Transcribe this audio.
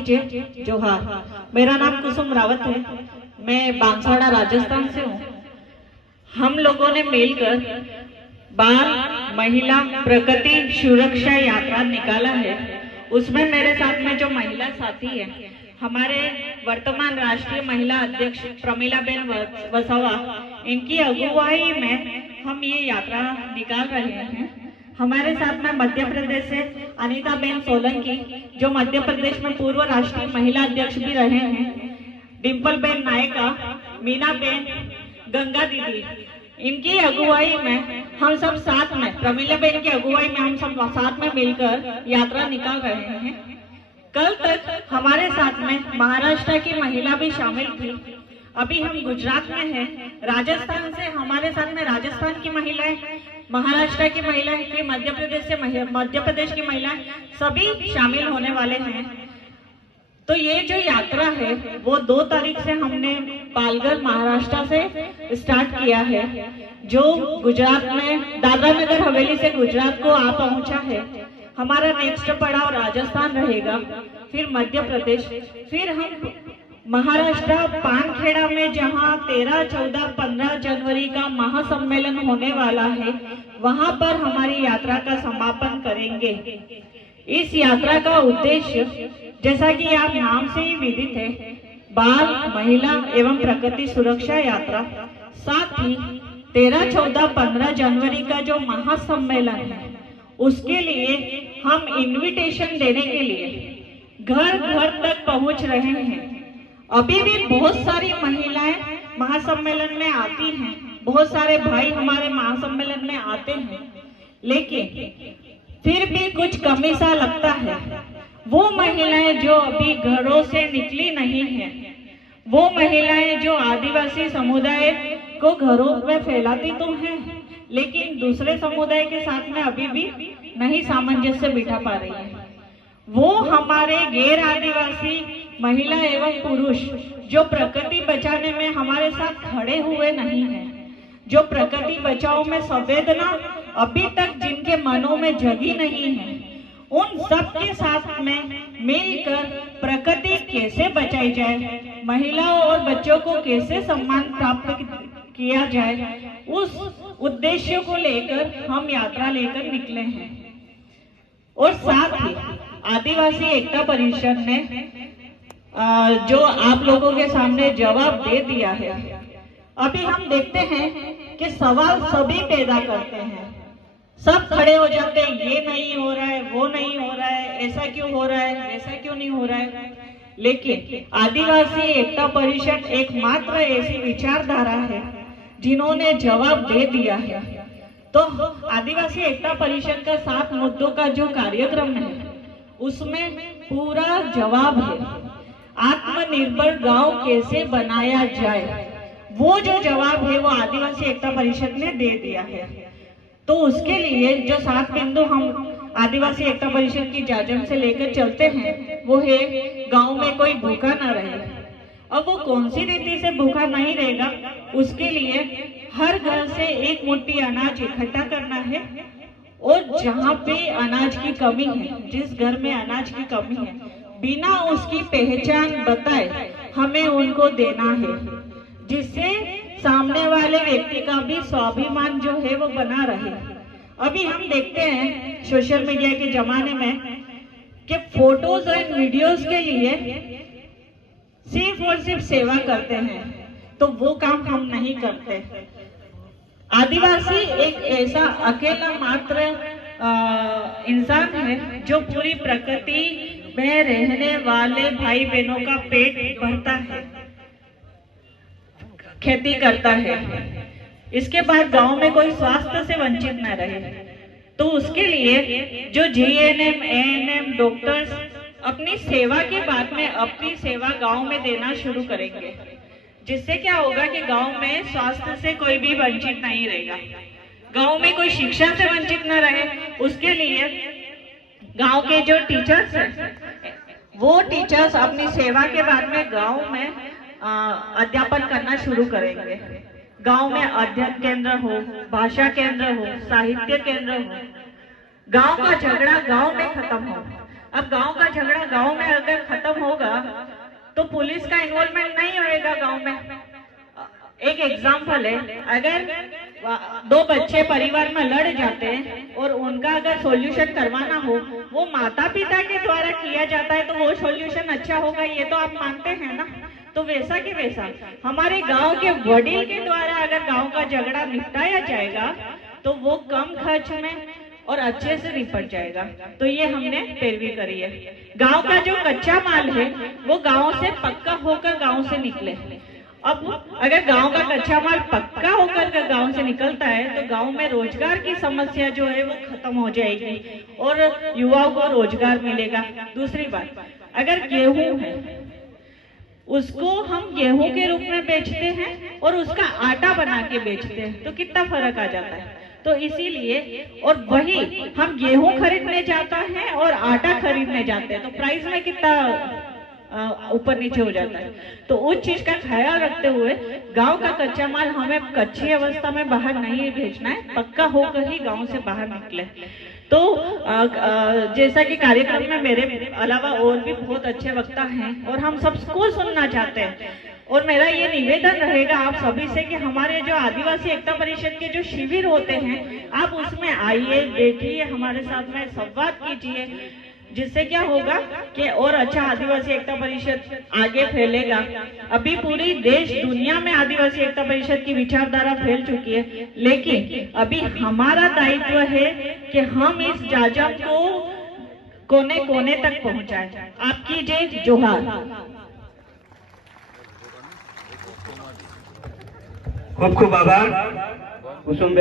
कीजिए। जोहार। मेरा नाम कुसुम रावत है, मैं बांसवाड़ा राजस्थान से हूँ। हम लोगों ने मिलकर बाल महिला प्रगति सुरक्षा यात्रा निकाला है। उसमें मेरे साथ में जो महिला साथी है, हमारे वर्तमान राष्ट्रीय महिला अध्यक्ष प्रमिलाबेन वसावा, इनकी अगुवाई में हम ये यात्रा निकाल रहे हैं। हमारे साथ में मध्य प्रदेश से अनीताबेन सोलंकी, जो मध्य प्रदेश में पूर्व राष्ट्रीय महिला अध्यक्ष भी रहे हैं, डिम्पलबेन नायका, मीनाबेन, गंगा दीदी, इनकी अगुवाई में हम सब साथ में, प्रमिलाबेन की अगुवाई में हम सब साथ में मिलकर यात्रा निकाल रहे हैं। कल तक हमारे साथ में महाराष्ट्र की महिला भी शामिल थी। अभी हम गुजरात में हैं। राजस्थान से हमारे साथ में राजस्थान की महिलाएं, महाराष्ट्र की महिलाएं, फिर मध्य प्रदेश की महिलाएं सभी शामिल होने वाले हैं। तो ये जो यात्रा है वो 2 तारीख से हमने पालघर महाराष्ट्र से स्टार्ट किया है, जो गुजरात में दादरा नगर हवेली से गुजरात को आ पहुंचा है। हमारा नेक्स्ट पड़ाव राजस्थान रहेगा, फिर मध्य प्रदेश, फिर हम महाराष्ट्र पानखेड़ा में जहां 13, 14, 15 जनवरी का महासम्मेलन होने वाला है, वहां पर हमारी यात्रा का समापन करेंगे। इस यात्रा का उद्देश्य, जैसा कि आप नाम से ही विदित है, बाल महिला एवं प्रकृति सुरक्षा यात्रा, साथ ही 13, 14, 15 जनवरी का जो महासम्मेलन है, उसके लिए हम इनविटेशन देने के लिए घर घर तक पहुंच रहे हैं। अभी भी बहुत सारी महिलाएं महासम्मेलन में आती हैं, बहुत सारे भाई हमारे महासम्मेलन में आते हैं, लेकिन फिर भी कुछ कमी सा लगता है। वो महिलाएं जो अभी घरों से निकली नहीं हैं, वो महिलाएं जो आदिवासी समुदाय को घरों में फैलाती तो हैं, लेकिन दूसरे समुदाय के साथ में अभी भी नहीं सामंजस्य बिठा पा रही है। वो हमारे गैर आदिवासी महिला एवं पुरुष जो प्रकृति बचाने में हमारे साथ खड़े हुए नहीं हैं, जो प्रकृति बचाओ में संवेदना अभी तक जिनके मनों में जगी नहीं है, उन सब के साथ में मिलकर प्रकृति कैसे बचाई जाए, महिलाओं और बच्चों को कैसे सम्मान प्राप्त किया जाए, उस उद्देश्य को लेकर हम यात्रा लेकर निकले हैं। और साथ ही आदिवासी एकता परिषद ने जो आप लोगों के सामने जवाब दे दिया है। अभी हम देखते हैं कि सवाल सभी पैदा करते हैं, सब खड़े हो जाते हैं, ये नहीं हो रहा है, वो नहीं हो रहा है, ऐसा क्यों हो रहा है, ऐसा क्यों नहीं हो रहा है। लेकिन आदिवासी एकता परिषद एकमात्र ऐसी विचारधारा है जिन्होंने जवाब दे दिया है। तो आदिवासी एकता परिषद का 7 मुद्दों का जो कार्यक्रम है, उसमें पूरा जवाब है। आत्मनिर्भर गांव कैसे बनाया जाए, वो जो जवाब है वो आदिवासी एकता परिषद ने दे दिया है। तो उसके लिए जो 7 बिंदु हम आदिवासी एकता परिषद की जाजम से लेकर चलते हैं, वो है गांव में कोई भूखा न रहे। अब वो कौन सी रीति से भूखा नहीं रहेगा, उसके लिए हर घर से 1 मुट्ठी अनाज इकट्ठा करना है, और जहाँ पे अनाज की कमी है, जिस घर में अनाज की कमी है, बिना उसकी पहचान बताए हमें उनको देना है, जिससे सामने वाले व्यक्ति का भी स्वाभिमान जो है वो बना रहे। अभी हम देखते हैं सोशल मीडिया के जमाने में कि फोटोज और वीडियोस के लिए सिर्फ और सिर्फ सेवा करते हैं, तो वो काम हम नहीं करते। आदिवासी एक ऐसा अकेला मात्र इंसान है जो पूरी प्रकृति में रहने वाले भाई बहनों का पेट भरता है, खेती करता है। इसके बाद गांव में कोई स्वास्थ्य से वंचित न रहे, तो उसके लिए जो जीएनएम, एएनएम, डॉक्टर्स अपनी सेवा के बाद में अपनी सेवा गांव में देना शुरू करेंगे, जिससे क्या होगा कि गांव में स्वास्थ्य से कोई भी वंचित नहीं रहेगा, गांव में कोई शिक्षा से वंचित न रहे। उसके लिए गांव के जो टीचर्स हैं, वो टीचर्स अपनी सेवा के बाद में गांव में अध्यापन करना शुरू करेंगे। गांव में अध्ययन केंद्र हो, भाषा केंद्र हो, साहित्य केंद्र हो, गांव का झगड़ा गांव में खत्म हो। अब गांव का झगड़ा गांव में अगर खत्म होगा तो पुलिस का इन्वॉल्वमेंट नहीं होएगा गांव में। एक एग्जाम्पल है, अगर दो बच्चे परिवार में लड़ जाते हैं और उनका अगर सॉल्यूशन करवाना हो, वो माता पिता के द्वारा किया जाता है, तो वो सॉल्यूशन अच्छा होगा, ये तो आप मानते हैं ना। तो वैसा कि वैसा हमारे गांव के वडील के द्वारा अगर गांव का झगड़ा निपटाया जाएगा तो वो कम खर्च में और अच्छे से निपट जाएगा। तो ये हमने पैरवी करी है। गांव का जो कच्चा माल है वो गांव से पक्का होकर गांव से निकले। अब अगर गांव का कच्चा माल पक्का होकर गांव से निकलता है तो गांव में रोजगार की समस्या जो है वो खत्म हो जाएगी और युवाओं को रोजगार मिलेगा। दूसरी बात, अगर गेहूं है उसको हम गेहूं के रूप में बेचते हैं और उसका आटा बना के बेचते हैं, तो कितना फर्क आ जाता है। तो इसीलिए, और वही हम गेहूं खरीदने जाता है और आटा खरीदने जाते हैं तो प्राइस में कितना ऊपर नीचे हो जाता है। तो उस चीज का ख्याल रखते हुए गांव का कच्चा माल हमें कच्ची अवस्था में बाहर नहीं भेजना है, पक्का होकर ही गांव से बाहर निकले। तो जैसा कि कार्यक्रम में मेरे अलावा और भी बहुत अच्छे वक्ता हैं और हम सबको सुनना चाहते हैं, और मेरा ये निवेदन रहेगा आप सभी से कि हमारे जो आदिवासी एकता परिषद के जो शिविर होते हैं आप उसमें आइए, बैठिए, हमारे साथ में संवाद कीजिए, जिससे क्या होगा कि और अच्छा आदिवासी एकता परिषद आगे फैलेगा। अभी पूरी देश दुनिया में आदिवासी एकता परिषद की विचारधारा फैल चुकी है, लेकिन अभी हमारा दायित्व है कि हम इस जाजम को कोने कोने तक पहुंचाएं। आपकी जय जोहार। खूब खूब आभार कुसुम।